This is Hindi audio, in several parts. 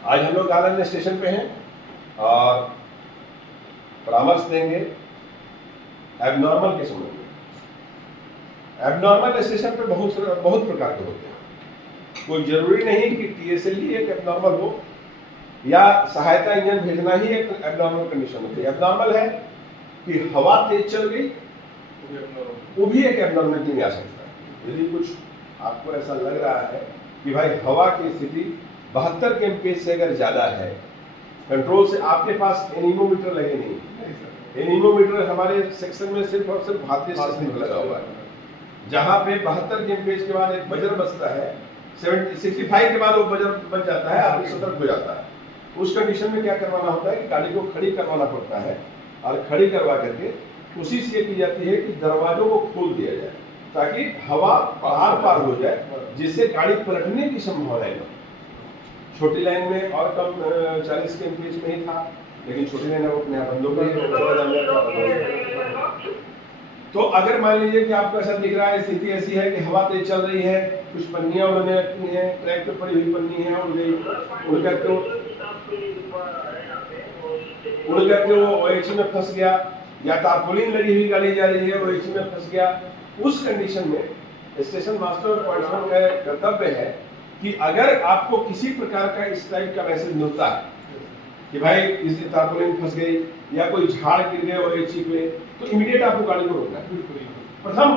आज हम लोग आनंद स्टेशन पे हैं और परामर्श देंगे एबनॉर्मल के संबंध में। एबनॉर्मल स्टेशन पे बहुत प्रकार के होते हैं। कोई जरूरी नहीं कि टीएसएल ही एक एबनॉर्मल हो या सहायता इंजन भेजना ही एक एबनॉर्मल कंडीशन होती है। एबनॉर्मल है कि हवा तेज चल गई, वो भी एक एबनॉर्मलिटी में आ सकता है। यदि कुछ आपको ऐसा लग रहा है कि भाई हवा की स्थिति 72 के एमपीएच से अगर ज्यादा है, कंट्रोल से आपके पास एनीमोमीटर लगे नहीं। एनीमोमीटर हमारे सेक्शन में सिर्फ और सिर्फ भारतीय स्टेशन पर लगा हुआ है, जहाँ पे 72 के एमपीएच के बाद एक बजर बजता है, 65 के बाद वो बजर बज जाता है, आपको सतर्क हो जाता है। उस कंडीशन में क्या करवाना होता है कि गाड़ी को खड़ी करवाना पड़ता है और खड़ी करवा करके कोशिश ये की जाती है कि दरवाजों को खोल दिया जाए ताकि हवा आर पार हो जाए, जिससे गाड़ी पलटने की संभावना है। छोटी लाइन में और कम 40 के एमपीएच में ही था, लेकिन छोटी लाइन अब अपने आप बंद हो गई। तो अगर मान लीजिए कि आपको ऐसा दिख रहा है, स्थिति ऐसी है कि हवा तेज चल रही है, कुछ पन्नियां उड़ने लगती हैं, ट्रैक पे पड़ी हुई पन्नी है उड़ गई, उड़ करके वो ओएचई में फंस गया, या तारपोलिन लगी हुई गाड़ी जा रही है ओएचई में फंस गया। उस कंडीशन में स्टेशन मास्टर और पॉइंट्समैन का कर्तव्य है कि अगर आपको किसी प्रकार का इस टाइप का मैसेज मिलता है कि भाई इस तारपोलिन फंस गई या कोई झाड़ गिर गए ओएचई पे, तो इमीडिएट आपको गाड़ी को रोकना है। प्रथम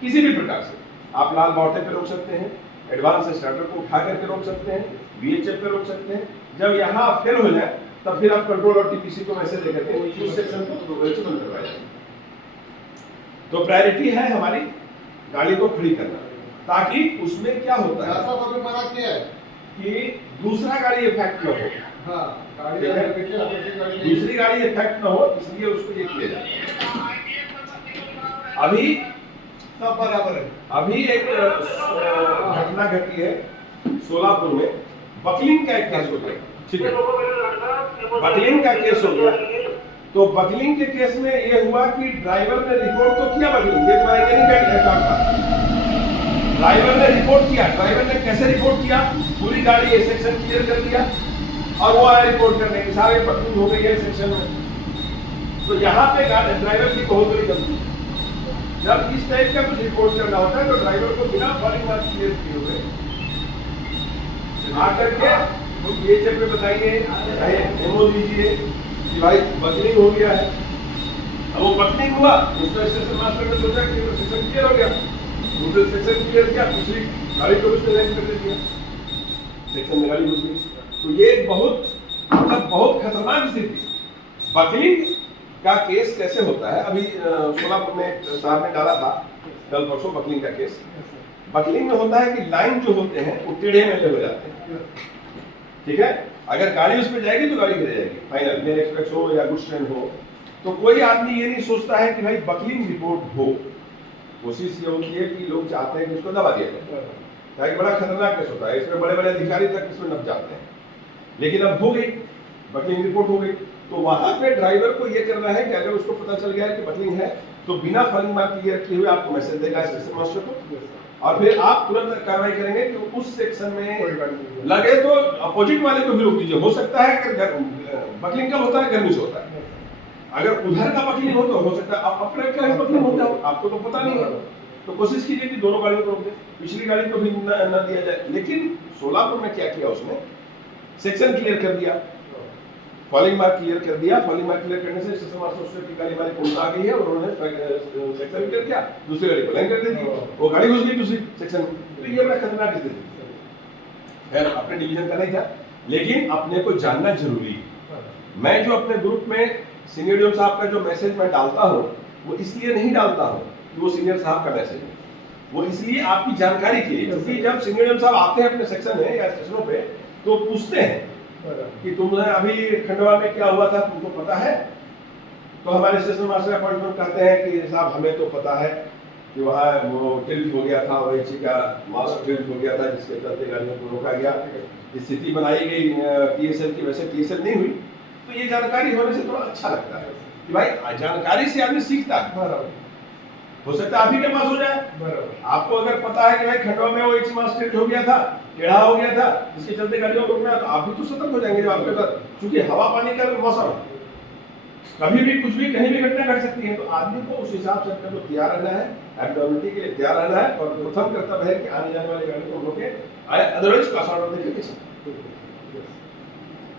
किसी भी प्रकार से आप लाल बाउटे पे रोक सकते हैं, एडवांस स्टार्टर को उठा करके रोक सकते हैं, वीएचएफ पे रोक सकते हैं। जब यहाँ फेल हो जाए तब फिर आप कंट्रोल और टीपीसी को मैसेज देकर के उस सेक्शन को बंद करवाया जाए। तो प्रायोरिटी है हमारी गाड़ी को खड़ी करना, ताकि उसमें क्या होता है कि दूसरा गाड़ी इफेक्ट न हो। दूसरी गाड़ी इफेक्ट न हो, इसलिए उसको ये किया जाए। अभी सब बराबर है। अभी एक घटना घटी है सोलापुर में, बकलिंग का एक केस हो गया। ठीक है, बकलिंग का केस हो गया। तो बकलिंग के केस में ये हुआ कि ड्राइवर ने रिपोर्ट तो किया बकलिंग, ये तुम्हारा ये नहीं था। ड्राइवर ने रिपोर्ट किया। ड्राइवर ने कैसे रिपोर्ट किया? पूरी गाड़ी ए सेक्शन क्लियर कर दिया और वो आया रिपोर्ट करने की सारे बकलिंग हो गई है सेक्शन में। तो यहाँ पे ड्राइवर की बहुत बड़ी गलती। जब इस टाइप का कुछ रिपोर्ट करना होता है तो ड्राइवर को बिना फॉलिंग मार्क क्लियर किए हुए आकर के ये चेक पे बताइए, एमओ दीजिए कि भाई बकलिंग हो गया है। अब वो बकलिंग हुआ, दूसरा स्टेशन मास्टर ने सोचा कि तो सेक्शन क्लियर हो गया, दूसरे सेक्शन क्लियर किया, पिछली गाड़ी को उसने लाइन कर दिया, सेक्शन में गाड़ी घुस गई। तो ये बहुत खतरनाक स्थिति। बकलिंग का केस कैसे होता है? अभी सोलापुर में साहब ने डाला था कल परसों बकलिंग का केस। बकलिंग में होता है कि लाइन जो होते हैं वो टेढ़े मेढ़े हो जाते हैं। ठीक है, अगर गाड़ी उस पर जाएगी तो गाड़ी गिर जाएगी। फाइनल मेल एक्सप्रेस हो या गुड्स ट्रेन हो, तो कोई आदमी ये नहीं सोचता है कि भाई बकलिंग रिपोर्ट हो। कोशिश ये होती है कि लोग चाहते हैं कि इसको दबा दिया जाए, ताकि बड़ा खतरनाक केस होता है, इसमें बड़े बड़े अधिकारी तक इसमें नप जाते हैं। लेकिन अब हो गई बकलिंग रिपोर्ट हो गई, तो वहां पे ड्राइवर को ये करना है कि अगर उसको पता चल गया है कि बकलिंग है तो बिना फॉलिंग मार्क क्लियर किए हुए आपको मैसेज देगा स्टेशन मास्टर को, और फिर आप तुरंत कार्रवाई करेंगे कि उस सेक्शन में लगे तो अपोजिट वाले को भी रोक दीजिए। हो सकता है कि बकलिंग कब होता है? गर्मी से होता है। अगर उधर का बकलिंग हो तो हो सकता है अपने का बकलिंग होता हो, आपको तो पता नहीं है। तो कोशिश कीजिए कि दोनों गाड़ियों को रोक दे, पिछली गाड़ी को भी न दिया जाए। लेकिन सोलापुर में क्या किया, उसने सेक्शन क्लियर कर दिया, फॉलिंग मार्क क्लियर कर दिया। फॉलिंग मार्क क्लियर करने से स्टेशन मास्टर की गाड़ी हमारी पुल आ गई है और उन्होंने सेक्शन क्लियर किया, दूसरी गाड़ी को लाइन कर दी, वो गाड़ी घुस गई दूसरी सेक्शन में। तो ये बड़ा खतरनाक स्थिति है। अपने डिवीजन का नहीं था, लेकिन अपने को जानना जरूरी है। मैं जो अपने ग्रुप में सीनियर डीएम साहब का जो मैसेज मैं डालता हूँ, वो इसलिए नहीं डालता हूँ कि वो सीनियर साहब का मैसेज है, वो इसलिए आपकी जानकारी के लिए। क्योंकि जब सीनियर डीएम साहब आते हैं अपने सेक्शन में या स्टेशनों पे तो पूछते हैं कि तुमने अभी खंडवा में क्या हुआ था, तुमको पता है? तो हमारे स्टेशन मास्टर अपॉइंटमेंट कहते हैं कि साहब हमें तो पता है कि वहाँ वो टिल्ट हो गया था, ओएचई का मास्क टिल्ट हो गया था, जिसके चलते गाड़ियों को रोका गया, स्थिति बनाई गई टीएसएल की, वैसे टीएसएल नहीं हुई। तो ये जानकारी होने से थोड़ा अच्छा लगता है कि भाई जानकारी से आदमी सीखता है। हो सकता है आप ही के पास हो जाए। आपको अगर पता है कि भाई खंडवा में ओएचई मास्क टिल्ट हो गया था, टेढ़ा हो गया था जिसके चलते गाड़ियों को रोकना, तो आप भी तो सतर्क हो जाएंगे जब आपके साथ, क्योंकि हवा पानी का मौसम है, कभी भी कुछ भी कहीं भी घटना घट सकती है। तो आदमी को उस हिसाब से अपने को तैयार रहना है, एब्डोमिनिटी के लिए तैयार रहना है, और प्रथम कर्तव्य है कि आने जाने वाली गाड़ी को रोके, अदरवाइज का सॉर्ट देखिए।